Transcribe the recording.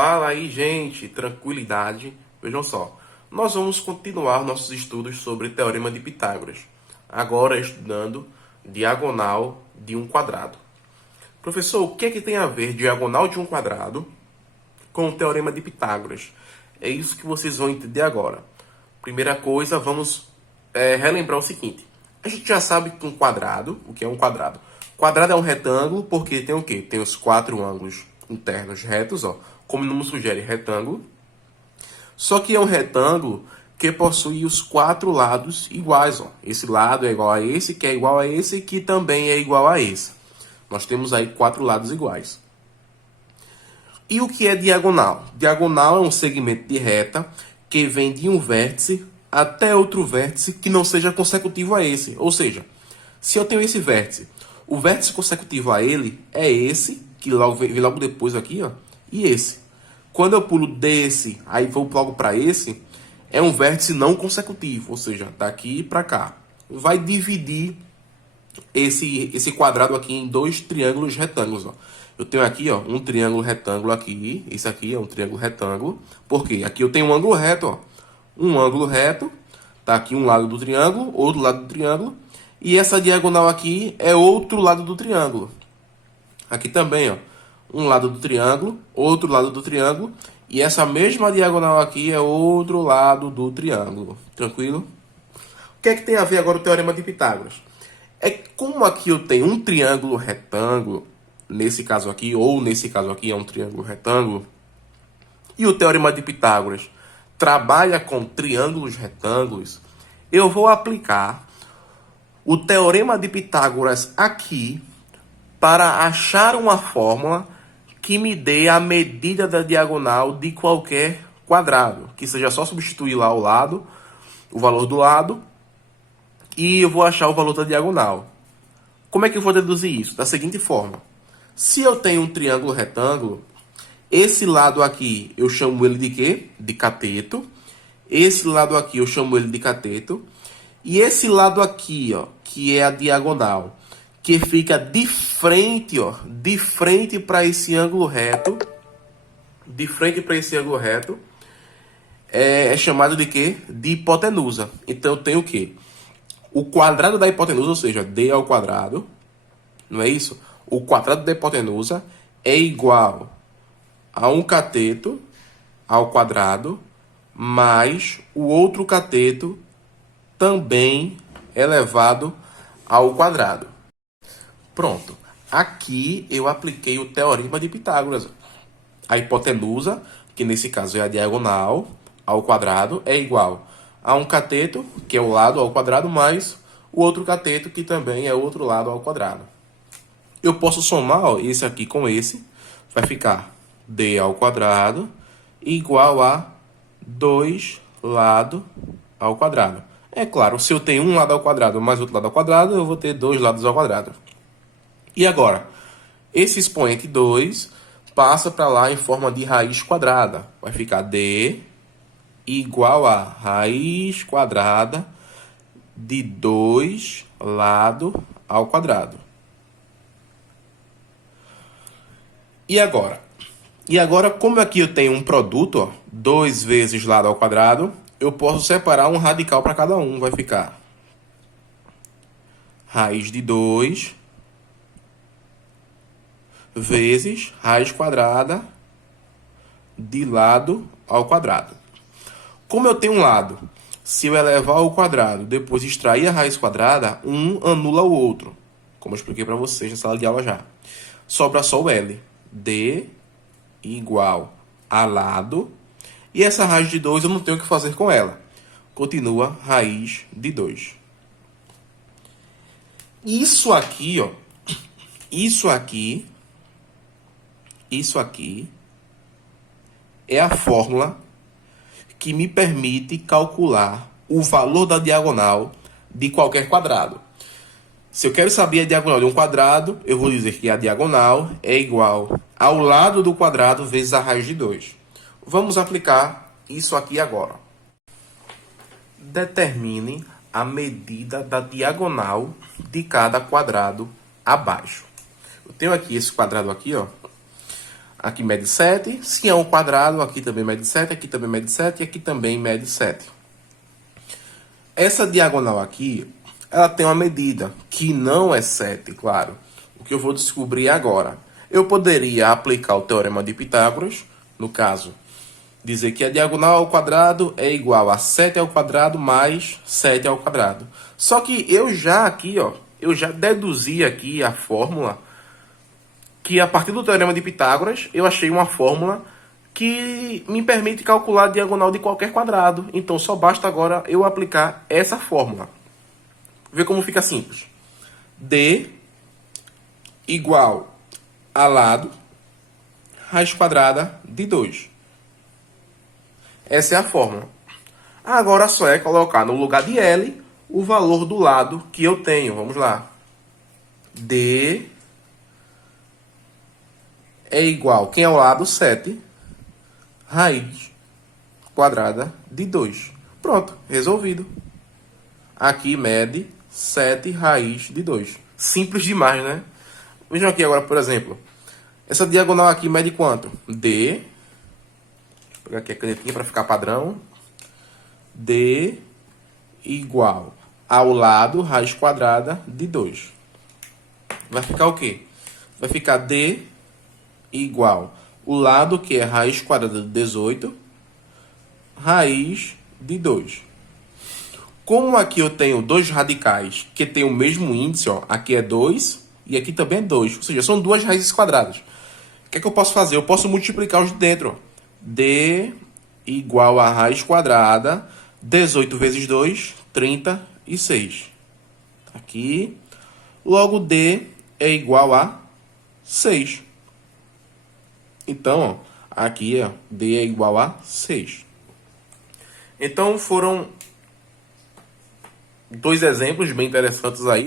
Fala aí, gente, tranquilidade. Vejam só, nós vamos continuar nossos estudos sobre Teorema de Pitágoras, agora estudando diagonal de um quadrado. Professor, o que é que tem a ver diagonal de um quadrado com o Teorema de Pitágoras? É isso que vocês vão entender agora. Primeira coisa, vamos relembrar o seguinte. A gente já sabe que um quadrado, o que é um quadrado? Quadrado é um retângulo porque tem o quê? Tem os quatro ângulos internos retos, ó, como o nome sugere, retângulo. Só que é um retângulo que possui os quatro lados iguais, ó. Esse lado é igual a esse, que é igual a esse, que também é igual a esse. Nós temos aí quatro lados iguais. E o que é diagonal? Diagonal é um segmento de reta que vem de um vértice até outro vértice que não seja consecutivo a esse. Ou seja, se eu tenho esse vértice, o vértice consecutivo a ele é esse, que vem logo depois aqui, ó, e esse. Quando eu pulo desse, aí vou logo para esse, é um vértice não consecutivo, ou seja, daqui para cá. Vai dividir esse quadrado aqui em dois triângulos retângulos, ó. Eu tenho aqui, ó, um triângulo retângulo aqui, esse aqui é um triângulo retângulo. Por quê? Aqui eu tenho um ângulo reto, ó. Um ângulo reto, tá aqui um lado do triângulo, outro lado do triângulo, e essa diagonal aqui é outro lado do triângulo. Aqui também, ó, um lado do triângulo, outro lado do triângulo, e essa mesma diagonal aqui é outro lado do triângulo. Tranquilo? O que é que tem a ver agora o Teorema de Pitágoras? É como aqui eu tenho um triângulo retângulo, nesse caso aqui, ou nesse caso aqui é um triângulo retângulo, e o Teorema de Pitágoras trabalha com triângulos retângulos, eu vou aplicar o Teorema de Pitágoras aqui para achar uma fórmula que me dê a medida da diagonal de qualquer quadrado, que seja só substituir lá o lado, o valor do lado, e eu vou achar o valor da diagonal. Como é que eu vou deduzir isso? Da seguinte forma. Se eu tenho um triângulo retângulo, esse lado aqui eu chamo ele de quê? De cateto. Esse lado aqui eu chamo ele de cateto. E esse lado aqui, ó, que é a diagonal, que fica de frente, ó, de frente para esse ângulo reto, de frente para esse ângulo reto, é chamado de quê? De hipotenusa. Então eu tenho o quê? O quadrado da hipotenusa, ou seja, d ao quadrado, não é isso? O quadrado da hipotenusa é igual a um cateto ao quadrado mais o outro cateto também elevado ao quadrado. Pronto. Aqui eu apliquei o Teorema de Pitágoras. A hipotenusa, que nesse caso é a diagonal ao quadrado, é igual a um cateto, que é o lado ao quadrado, mais o outro cateto, que também é o outro lado ao quadrado. Eu posso somar, ó, esse aqui com esse, vai ficar d ao quadrado igual a 2 lado ao quadrado. É claro, se eu tenho um lado ao quadrado mais outro lado ao quadrado, eu vou ter dois lados ao quadrado. E agora, esse expoente 2 passa para lá em forma de raiz quadrada. Vai ficar d igual a raiz quadrada de 2 lado ao quadrado. E agora? Como aqui eu tenho um produto, ó, 2 vezes lado ao quadrado, eu posso separar um radical para cada um. Vai ficar raiz de 2 vezes raiz quadrada de lado ao quadrado. Como eu tenho um lado, se eu elevar ao quadrado, depois extrair a raiz quadrada, um anula o outro. Como eu expliquei para vocês na sala de aula já. Sobra só o L. D igual a lado. E essa raiz de 2 eu não tenho o que fazer com ela. Continua raiz de 2. Isso aqui, ó. Isso aqui é a fórmula que me permite calcular o valor da diagonal de qualquer quadrado. Se eu quero saber a diagonal de um quadrado, eu vou dizer que a diagonal é igual ao lado do quadrado vezes a raiz de 2. Vamos aplicar isso aqui agora. Determine a medida da diagonal de cada quadrado abaixo. Eu tenho aqui esse quadrado aqui, ó. Aqui mede 7. Se é um quadrado, aqui também mede 7, aqui também mede 7 e aqui também mede 7. Essa diagonal aqui, ela tem uma medida que não é 7, claro. O que eu vou descobrir agora? Eu poderia aplicar o teorema de Pitágoras, no caso, dizer que a diagonal ao quadrado é igual a 7 ao quadrado mais 7 ao quadrado. Só que eu já aqui, ó, eu já deduzi aqui a fórmula, que a partir do teorema de Pitágoras, eu achei uma fórmula que me permite calcular a diagonal de qualquer quadrado. Então, só basta agora eu aplicar essa fórmula. Vê como fica simples. D igual a lado raiz quadrada de 2. Essa é a fórmula. Agora só é colocar no lugar de L o valor do lado que eu tenho. Vamos lá. D é igual, quem é o lado? 7 raiz quadrada de 2. Pronto, resolvido. Aqui mede 7 raiz de 2. Simples demais, né? Vejam aqui agora, por exemplo. Essa diagonal aqui mede quanto? D. Deixa eu pegar aqui a canetinha para ficar padrão. D igual ao lado raiz quadrada de 2. Vai ficar o quê? Vai ficar D igual o lado que é raiz quadrada de 18 raiz de 2. Como aqui eu tenho dois radicais que têm o mesmo índice, ó, aqui é 2 e aqui também é 2, ou seja, são duas raízes quadradas. O que é que eu posso fazer? Eu posso multiplicar os de dentro. Ó. D igual a raiz quadrada, 18 vezes 2, 36. Aqui, logo D é igual a 6. Então, ó, aqui ó, D é igual a 6. Então, foram dois exemplos bem interessantes aí.